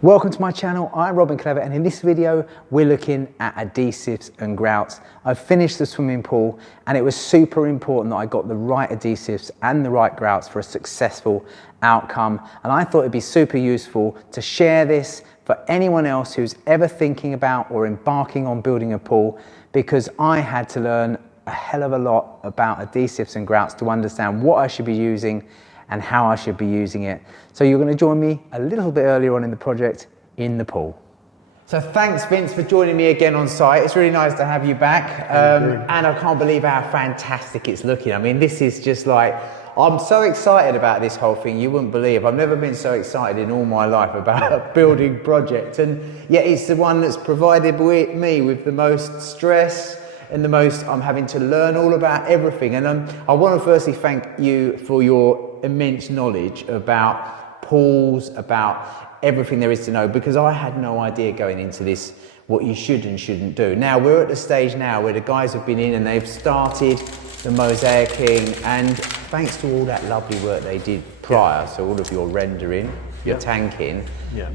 Welcome to my channel. I'm Clevett, and in this video we're looking at adhesives and grouts. I've finished the swimming pool and it was super important that I got the right adhesives and the right grouts for a successful outcome, and I thought it'd be super useful to share this for anyone else who's ever thinking about or embarking on building a pool, because I had to learn a hell of a lot about adhesives and grouts to understand what I should be using and how I should be using it. So you're going to join me a little bit earlier on in the project in the pool. So thanks, Vince, for joining me again on site. It's really nice to have you back. And I can't believe how fantastic it's looking. I mean, this is just like, I'm so excited about this whole thing, you wouldn't believe. I've never been so excited in all my life about a building project, and yet it's the one that's provided me with the most stress and the most, I'm having to learn all about everything. And I want to firstly thank you for your immense knowledge about pools, about everything there is to know, because I had no idea going into this what you should and shouldn't do. Now we're at the stage now where the guys have been in and they've started the mosaicing, and thanks to all that lovely work they did prior, so all of your rendering, your tanking,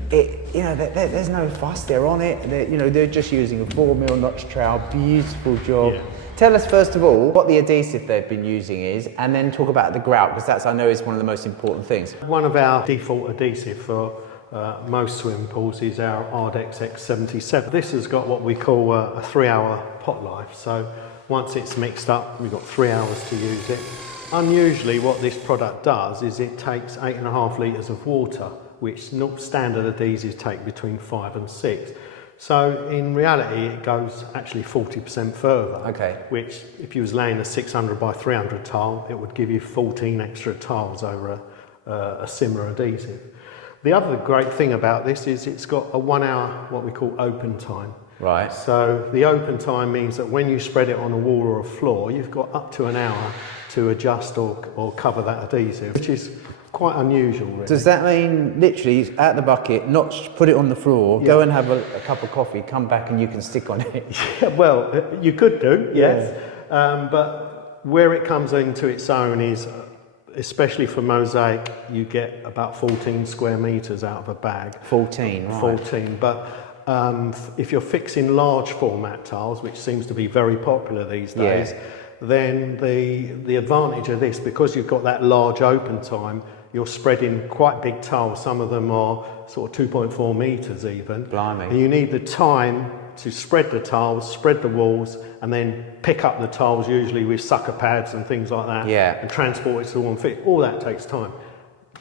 there's no fuss, they're on it, they're just using a 4mm notch trowel, beautiful job. Tell us first of all what the adhesive they've been using is, and then talk about the grout, because that's, I know, is one of the most important things. One of our default adhesive for most swimming pools is our Ardex X77. This has got what we call a 3-hour pot life, so once it's mixed up we've got 3 hours to use it. Unusually what this product does is it takes 8.5 litres of water, which standard adhesives take between 5 and 6. So in reality it goes actually 40% further, which if you was laying a 600 by 300 tile, it would give you 14 extra tiles over a similar adhesive. The other great thing about this is it's got a 1 hour, what we call open time. Right. So the open time means that when you spread it on a wall or a floor, you've got up to an hour to adjust or cover that adhesive, which is quite unusual, really. Does that mean literally out the bucket, not put it on the floor, go and have a cup of coffee, come back and you can stick on it? Well, you could do, yes. but where it comes into its own is, especially for mosaic, you get about 14 square metres out of a bag. 14, right. 14, but if you're fixing large format tiles, which seems to be very popular these days, then the advantage of this, because you've got that large open time, you're spreading quite big tiles. Some of them are sort of 2.4 metres even. Blimey. And you need the time to spread the tiles, spread the walls, and then pick up the tiles, usually with sucker pads and things like that, and transport it to one fit. All that takes time.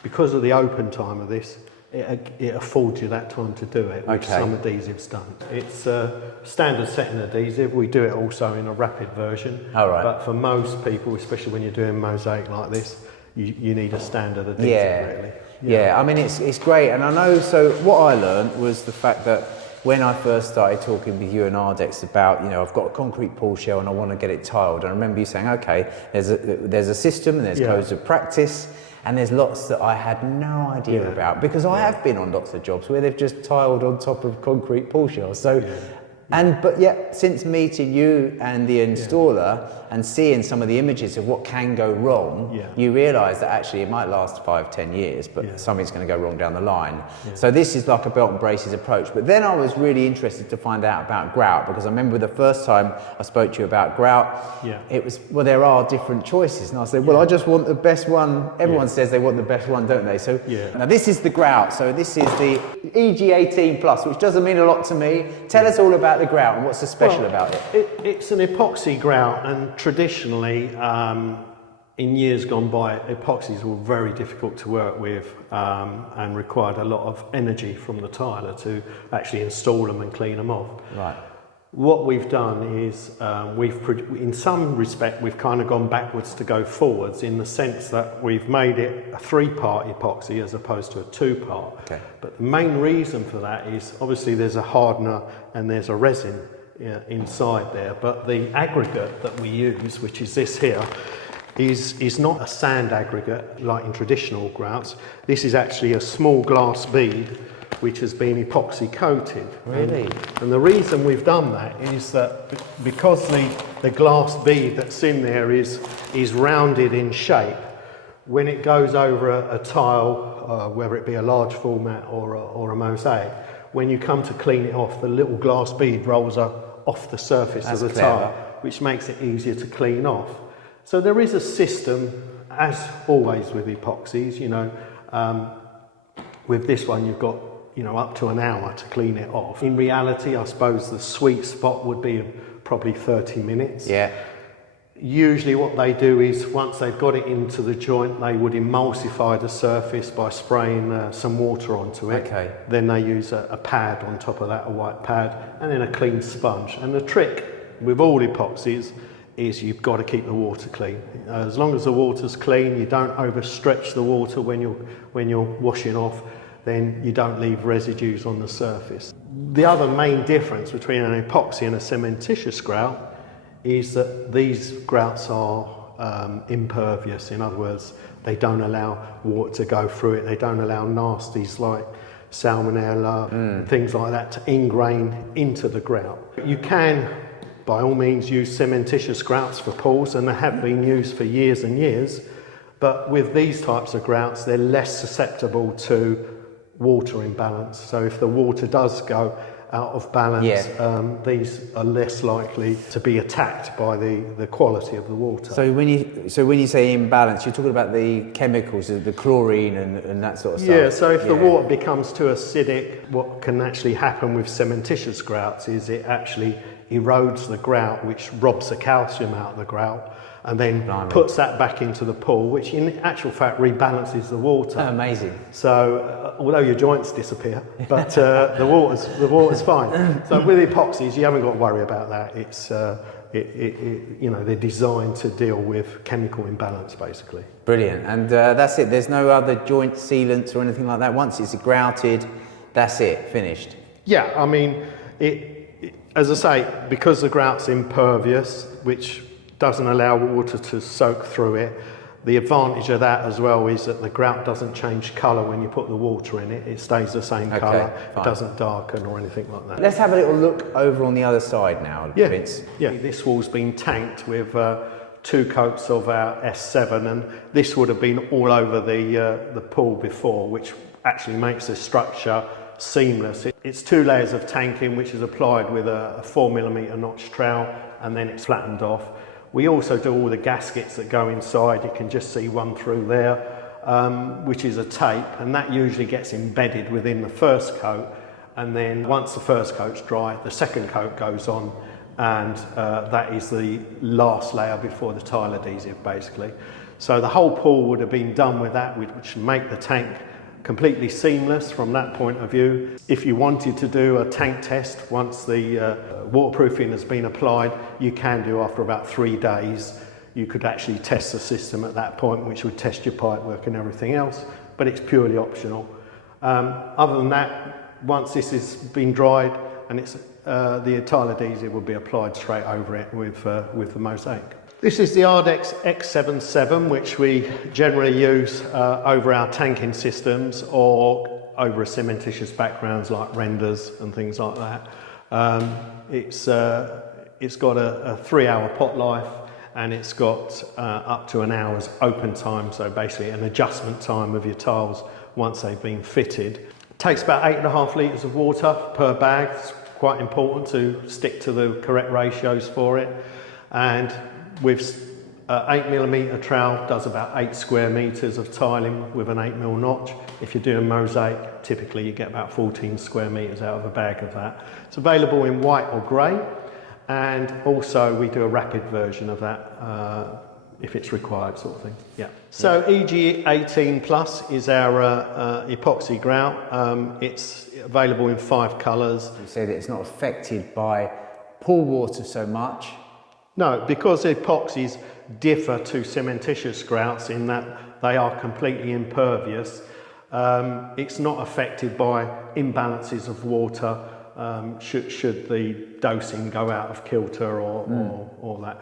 Because of the open time of this, it affords you that time to do it, which some adhesives don't. It's a standard setting adhesive. We do it also in a rapid version. But for most people, especially when you're doing mosaic like this, you need a standard adhesive, really. I mean, it's great. And I know, so what I learned was the fact that when I first started talking with you and Ardex about, I've got a concrete pool shell and I want to get it tiled. I remember you saying, okay, there's a system and there's codes of practice, and there's lots that I had no idea about, because I have been on lots of jobs where they've just tiled on top of concrete pool shells. So, but yet since meeting you and the installer and seeing some of the images of what can go wrong, you realise that actually it might last 5-10 years, but something's going to go wrong down the line. So this is like a belt and braces approach. But then I was really interested to find out about grout, because I remember the first time I spoke to you about grout, it was, well, there are different choices. And I said, well, I just want the best one. Everyone says they want the best one, don't they? So now this is the grout. So this is the EG18+, which doesn't mean a lot to me. Tell us all about the grout and what's so special about it. It's an epoxy grout, and traditionally in years gone by, epoxies were very difficult to work with and required a lot of energy from the tiler to actually install them and clean them off. Right. What we've done is in some respect we've kind of gone backwards to go forwards, in the sense that we've made it a 3-part epoxy as opposed to a 2-part. But the main reason for that is obviously there's a hardener and there's a resin inside there, but the aggregate that we use, which is this here, is not a sand aggregate like in traditional grouts. This is actually a small glass bead which has been epoxy coated. Really? And the reason we've done that is that because the glass bead that's in there is rounded in shape, when it goes over a tile whether it be a large format or a mosaic, when you come to clean it off, the little glass bead rolls up off the surface of the tile, which makes it easier to clean off. So there is a system, as always with epoxies, you know, with this one you've got, you know, up to an hour to clean it off. In reality, I suppose the sweet spot would be probably 30 minutes. Yeah. Usually what they do is, once they've got it into the joint, they would emulsify the surface by spraying some water onto it. Okay. Then they use a pad on top of that, a white pad, and then a clean sponge. And the trick with all epoxies is you've got to keep the water clean. As long as the water's clean, you don't overstretch the water when you're washing off, then you don't leave residues on the surface. The other main difference between an epoxy and a cementitious grout is that these grouts are impervious. In other words, they don't allow water to go through it. They don't allow nasties like salmonella and things like that to ingrain into the grout. You can, by all means, use cementitious grouts for pools, and they have been used for years and years. But with these types of grouts, they're less susceptible to water imbalance. So if the water does go out of balance, these are less likely to be attacked by the quality of the water. So when you say imbalance, you're talking about the chemicals, the chlorine and that sort of stuff. Yeah, so if the water becomes too acidic, what can actually happen with cementitious grouts is it actually erodes the grout, which robs the calcium out of the grout, and then puts that back into the pool, which in actual fact rebalances the water. Oh, amazing. So although your joints disappear, but the water's fine. So with epoxies, you haven't got to worry about that. It's you know, they're designed to deal with chemical imbalance basically. Brilliant. And that's it. There's no other joint sealants or anything like that. Once it's grouted, that's it, finished. Yeah, I mean, as I say, because the grout's impervious, which doesn't allow water to soak through it, the advantage of that as well is that the grout doesn't change colour when you put the water in it. It stays the same colour. It doesn't darken or anything like that. Let's have a little look over on the other side now, Vince. Yeah, this wall's been tanked with 2 coats of our S7, and this would have been all over the pool before, which actually makes the structure seamless. It's 2 layers of tanking, which is applied with a 4mm notch trowel, and then it's flattened off. We also do all the gaskets that go inside. You can just see one through there, which is a tape, and that usually gets embedded within the first coat. And then once the first coat's dry, the second coat goes on, and that is the last layer before the tile adhesive, basically. So the whole pool would have been done with that, which would make the tank completely seamless from that point of view. If you wanted to do a tank test once the waterproofing has been applied, you can do after about 3 days. You could actually test the system at that point, which would test your pipe work and everything else, but it's purely optional. Other than that, once this has been dried and it's the tile adhesive will be applied straight over it with the mosaic. This is the Ardex X77, which we generally use over our tanking systems or over cementitious backgrounds like renders and things like that. It's got a 3-hour pot life, and it's got up to an hour's open time, so basically an adjustment time of your tiles once they've been fitted. It takes about 8.5 litres of water per bag. It's quite important to stick to the correct ratios for it. And with 8mm trowel does about 8 square metres of tiling with an 8mm notch. If you're doing mosaic, typically you get about 14 square metres out of a bag of that. It's available in white or grey, and also we do a rapid version of that if it's required, sort of thing. Yeah. So EG18 Plus is our epoxy grout. It's available in 5 colours. You said it's not affected by pool water so much. No, because epoxies differ to cementitious grouts in that they are completely impervious. It's not affected by imbalances of water should the dosing go out of kilter or that.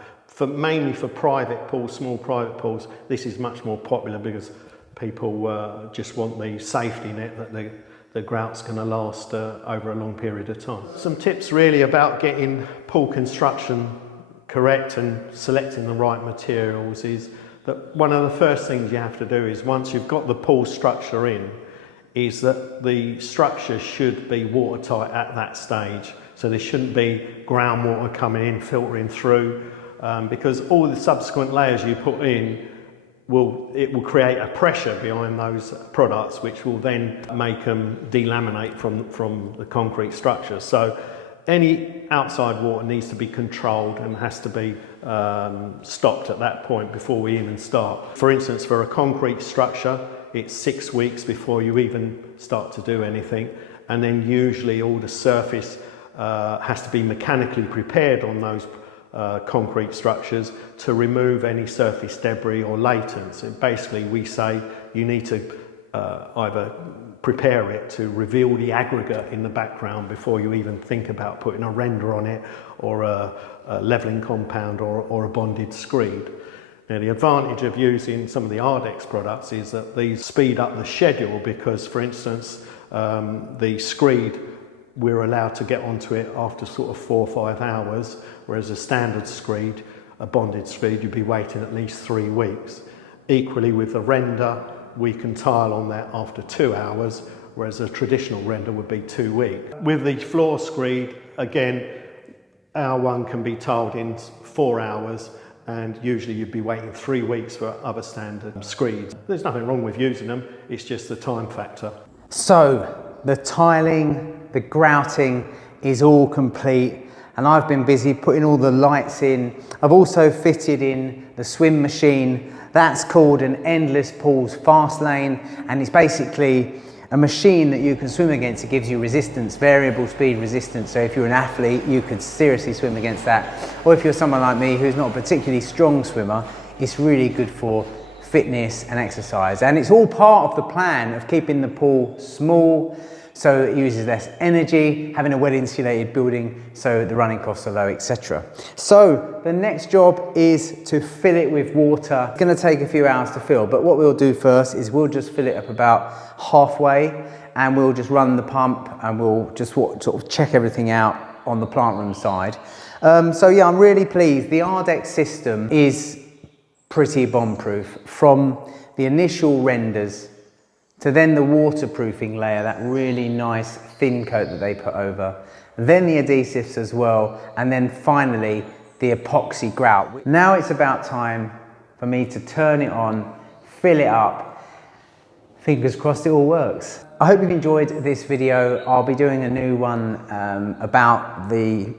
Mainly for private pools, small private pools, this is much more popular because people just want the safety net that the grout's going to last over a long period of time. Some tips really about getting pool construction correct and selecting the right materials is that one of the first things you have to do is, once you've got the pool structure in, is that the structure should be watertight at that stage. So there shouldn't be groundwater coming in, filtering through, because all the subsequent layers you put in will create a pressure behind those products, which will then make them delaminate from the concrete structure. So any outside water needs to be controlled and has to be stopped at that point before we even start. For instance, for a concrete structure, it's 6 weeks before you even start to do anything, and then usually all the surface has to be mechanically prepared on those concrete structures to remove any surface debris or latents. And basically we say you need to either prepare it to reveal the aggregate in the background before you even think about putting a render on it, or a levelling compound, or a bonded screed. Now, the advantage of using some of the Ardex products is that these speed up the schedule, because, for instance, the screed, we're allowed to get onto it after sort of 4 or 5 hours, whereas a standard screed, a bonded screed, you'd be waiting at least 3 weeks. Equally with the render, we can tile on that after 2 hours, whereas a traditional render would be 2 weeks. With the floor screed, again, our one can be tiled in 4 hours, and usually you'd be waiting 3 weeks for other standard screeds. There's nothing wrong with using them, it's just the time factor. So the tiling, the grouting is all complete, and I've been busy putting all the lights in. I've also fitted in the swim machine. That's called an endless pools fast lane, and it's basically a machine that you can swim against. It gives you resistance, variable speed resistance. So if you're an athlete, you could seriously swim against that. Or if you're someone like me who's not a particularly strong swimmer, it's really good for fitness and exercise. And it's all part of the plan of keeping the pool small, so it uses less energy, having a well insulated building so the running costs are low, etc. So the next job is to fill it with water. It's going to take a few hours to fill, but what we'll do first is we'll just fill it up about halfway, and we'll just run the pump, and we'll just sort of check everything out on the plant room side. So yeah, I'm really pleased. The Ardex system is pretty bomb-proof, from the initial renders to then the waterproofing layer, that really nice thin coat that they put over, then the adhesives as well, and then finally the epoxy grout. Now it's about time for me to turn it on, fill it up. Fingers crossed it all works. I hope you've enjoyed this video. I'll be doing a new one about the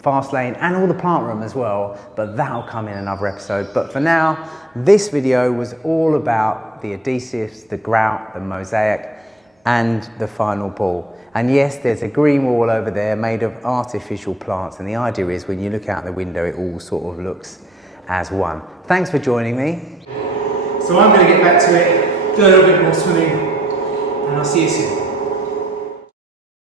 fast lane and all the plant room as well, but that'll come in another episode. But for now, this video was all about the adhesives, the grout, the mosaic, and the final pool. And yes, there's a green wall over there made of artificial plants, and the idea is when you look out the window, it all sort of looks as one. Thanks for joining me. So I'm going to get back to it, do a little bit more swimming, and I'll see you soon.